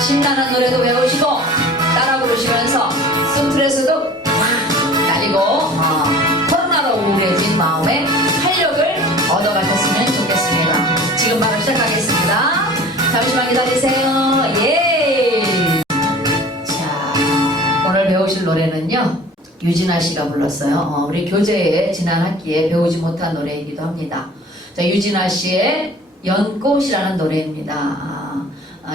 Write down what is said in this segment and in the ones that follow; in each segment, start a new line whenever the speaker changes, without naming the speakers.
신나는 노래도 외우시고 따라 부르시면서 스트레스도 확 날리고 어, 코로나로 우울해진 마음에 활력을 얻어가셨으면 좋겠습니다. 지금 바로 시작하겠습니다. 잠시만 기다리세요. 예. 자, 오늘 배우실 노래는요. 유진아 씨가 불렀어요. 어, 우리 교재에 지난 학기에 배우지 못한 노래이기도 합니다. 자, 유진아 씨의 연꽃이라는 노래입니다. 아, 아,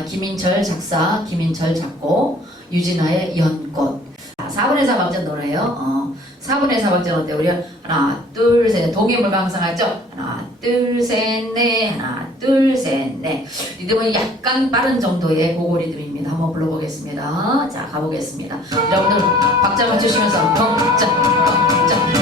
김인철 작사, 김인철 작곡, 유진아의 연꽃. 4분의 4박자 노래예요. 어, 4분의 4박자인데 우리 하나, 둘, 셋, 동해물 강상하죠? 하나, 둘, 셋, 넷, 하나, 둘, 셋, 넷. 리듬은 약간 빠른 정도의 고고 리듬입니다. 한번 불러보겠습니다. 자, 가보겠습니다. 여러분들 박자 맞추시면서 펑짝, 펑짝.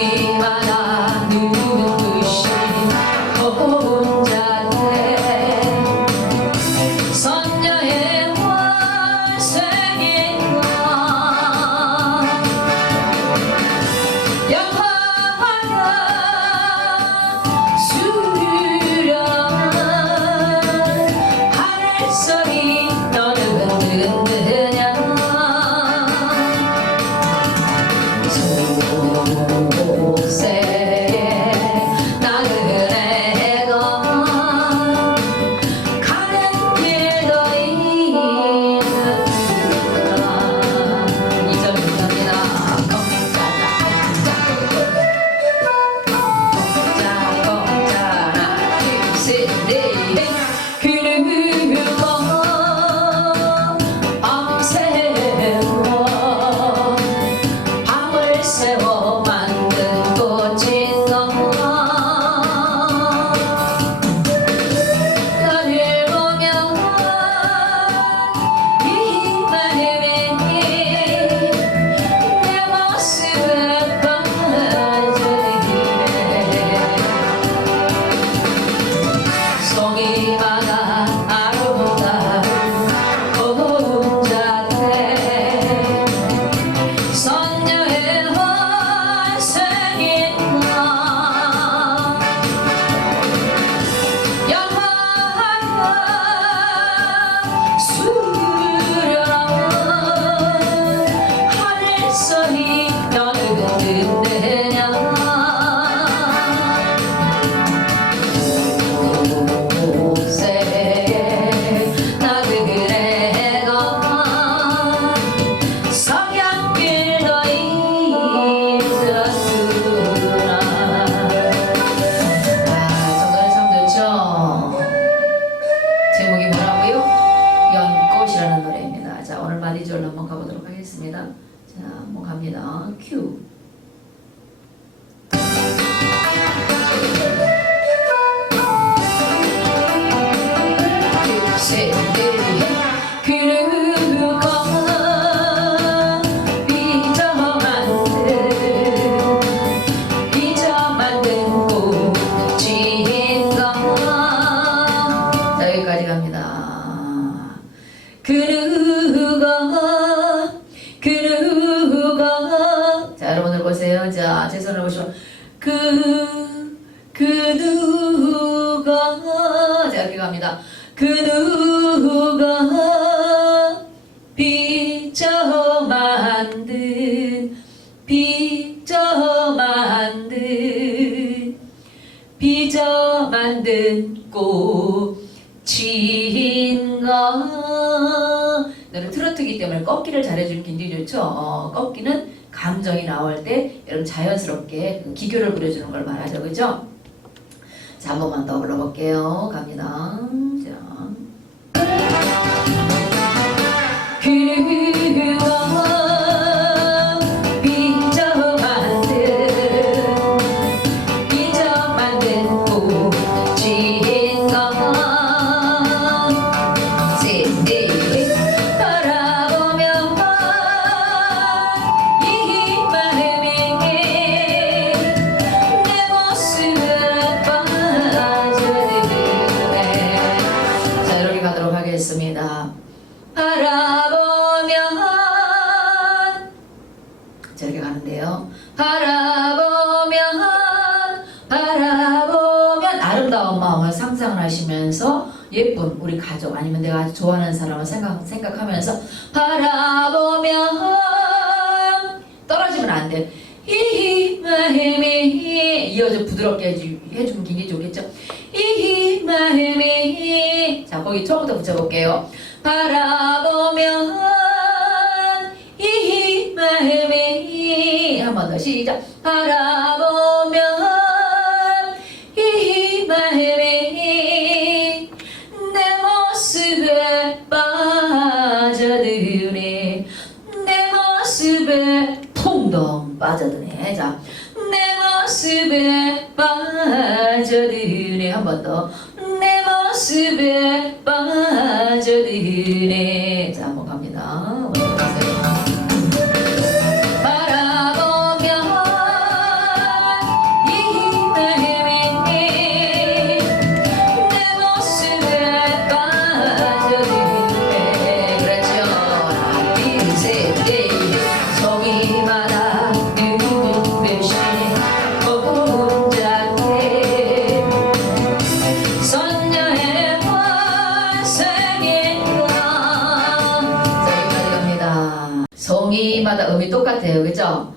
성이 자 한번 갑니다. 큐 자제 손을 보시고 그, 그 누가 자 이렇게 갑니다. 그 누가 빚어 만든 빚어 만든 빚어 만든 꽃진 때문에 꺾기를 잘해주는 게 굉장히 좋죠. 어, 꺾기는 감정이 나올 때 여러분 자연스럽게 그 기교를 부려주는 걸 말하죠. 그죠? 자, 한 번만 더 불러볼게요. 갑니다. 자. 가족 아니면 내가 아주 좋아하는 사람을 생각, 생각하면서 바라보면 떨어지면 안 돼. 이 마음이 이어져 부드럽게 해주, 해주면 굉장히 좋겠죠. 이 마음이 자 거기 처음부터 붙여볼게요. 바라보면 이 마음이 한번 더 시작. 바라보면 이 마음이 빠져드네. 자 내 모습에 빠져드네. 한 번 더. 내 모습에 빠져드네. 자 한번 갑니다 송이마다 음이 똑같아요. 그죠?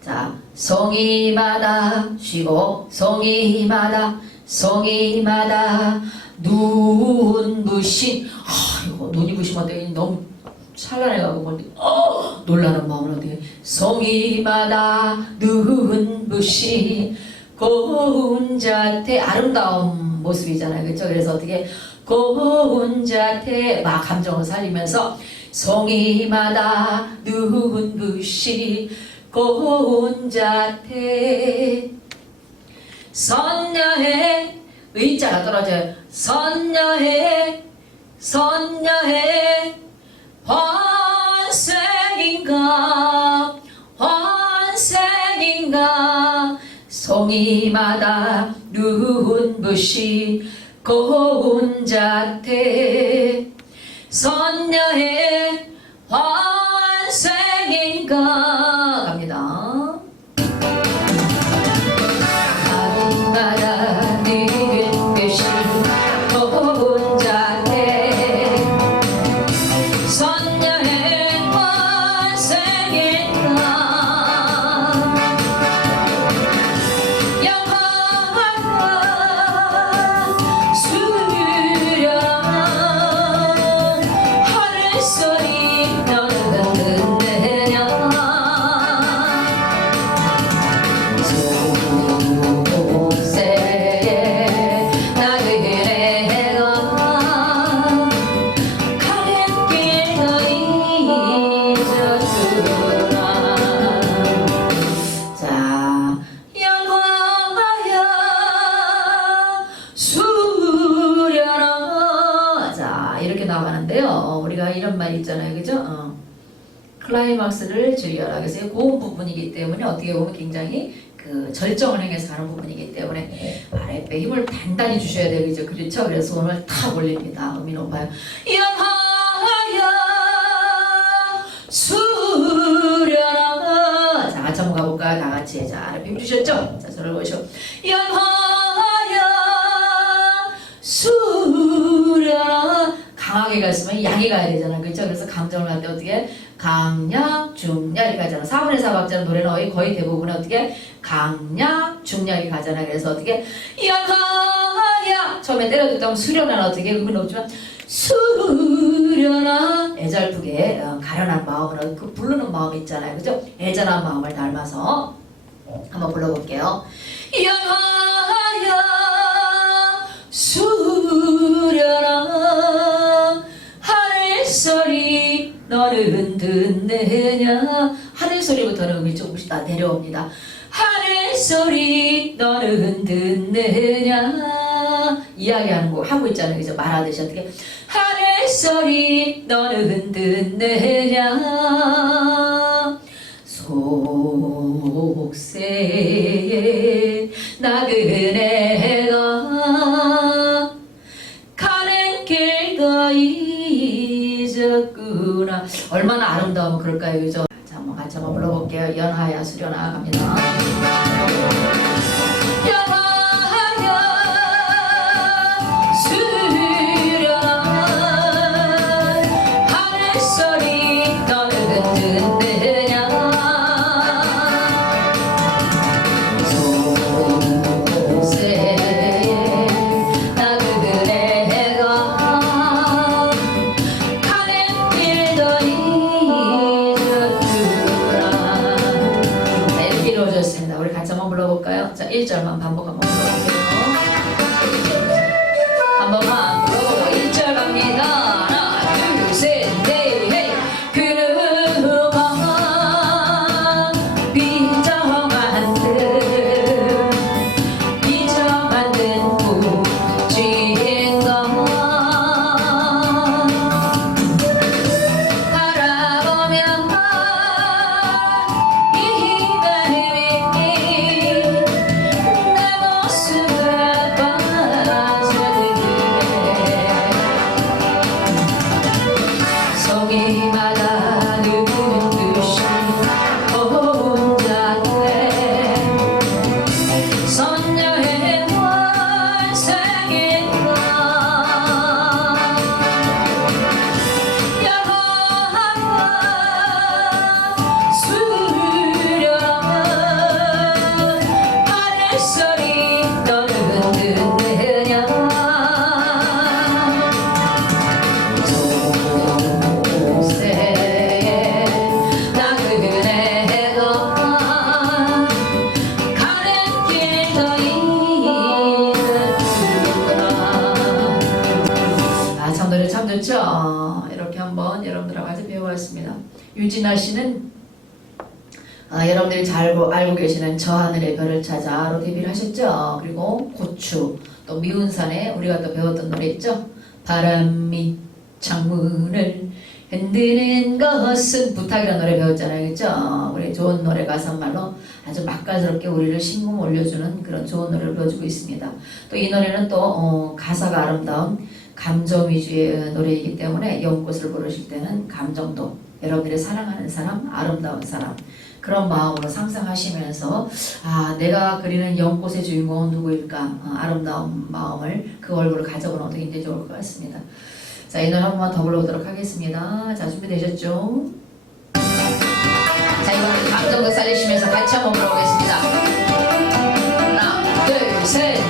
자, 송이마다 쉬고 송이마다 송이마다 눈부신. 아 이거 눈이 부시면 어떻게 너무 찬란해가고 뭔데 어 놀라는 마음을 어떻게 송이마다 눈부신. 고운 자태 아름다운 모습이잖아요. 그렇죠? 그래서 어떻게 고운 자태 막 감정을 살리면서 송이마다 눈부신 고운 자태 선녀의 의자가 떨어져요. 선녀의 선녀의 환생인가? 환생인가? 송이마다 눈부신 고운 자태 선녀의 환생인가 그래서 이게 고음 부분이기 때문에 어떻게 보면 굉장히 그 절정을 향해서 가는 부분이기 때문에 아랫배 힘을 단단히 주셔야 되겠죠. 그렇죠? 그래서 손을 탁 올립니다. 음이 높아요. 영화야 수려라. 자 같이 한번 가볼까요? 다 같이. 자 아랫배 힘 주셨죠? 자 손을 보시고 영화야 수려라. 강하게 갔으면 양이 가야 되잖아 그렇죠? 그래서 감정을 할 때 어떻게 강약 중약 이렇게 가잖아. 4분의 4 박자는 노래는 거의, 거의 대부분 어떻게? 강약 중약이 가잖아. 그래서 어떻게? 양하야. 처음에 때려줬다면 수련아 어떻게? 그건 없지만 수련아 애절프게 어, 가련한 마음으로 그 부르는 마음 있잖아요. 그죠? 애절한 마음을 닮아서 한번 불러볼게요. 연하야. 수련아 너는 듣느냐? 하늘 소리부터는 음이 조금씩 다 내려옵니다. 하늘 소리 너는 듣느냐? 이야기하는 거 하고 있잖아요. 그죠? 말하듯이 어떻게? 하늘 소리 너는 듣느냐? 속세에 나그네 얼마나 아름다우면 그럴까요? 그죠 자 한번 같이 한번 불러볼게요. 연하야 수련아 갑니다 유진아 씨는 아, 여러분들이 잘 알고, 알고 계시는 저 하늘의 별을 찾아로 데뷔를 하셨죠. 그리고 고추, 또 미운 산에 우리가 또 배웠던 노래 있죠. 바람이 창문을 흔드는 것은 부탁이라는 노래 배웠잖아요. 그죠? 우리 좋은 노래 가사말로 아주 맛깔스럽게 우리를 신금 올려주는 그런 좋은 노래를 보여주고 있습니다. 또 이 노래는 또 어, 가사가 아름다운 감정 위주의 노래이기 때문에 연꽃을 부르실 때는 감정도 여러분들이 사랑하는 사람, 아름다운 사람 그런 마음으로 상상하시면서 아 내가 그리는 연꽃의 주인공은 누구일까 아, 아름다운 마음을 그 얼굴을 가져보는 것도 굉장히 좋을 것 같습니다. 자, 이 노래 한 번만 더 불러보도록 하겠습니다. 자, 준비되셨죠? 자, 이번엔 감정도 살리시면서 같이 한번 불러보겠습니다. 하나, 둘, 셋,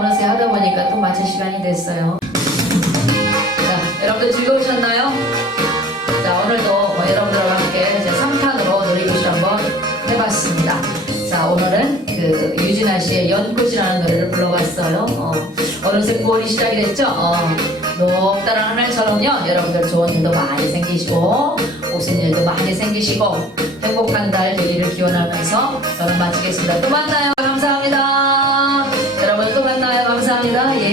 어느새 하다 보니까 또 마칠 시간이 됐어요. 자 여러분들 즐거우셨나요? 자 오늘도 뭐 여러분들과 함께 이제 3탄으로 놀이교실 한번 해봤습니다. 자 오늘은 그 유진아 씨의 연꽃이라는 노래를 불러봤어요. 어, 어느새 9월이 시작이 됐죠. 어, 높다란 하늘처럼요. 여러분들 좋은 일도 많이 생기시고 웃은 일도 많이 생기시고 행복한 달 되기를 기원하면서 저는 마치겠습니다. 또 만나요. 감사합니다. 여러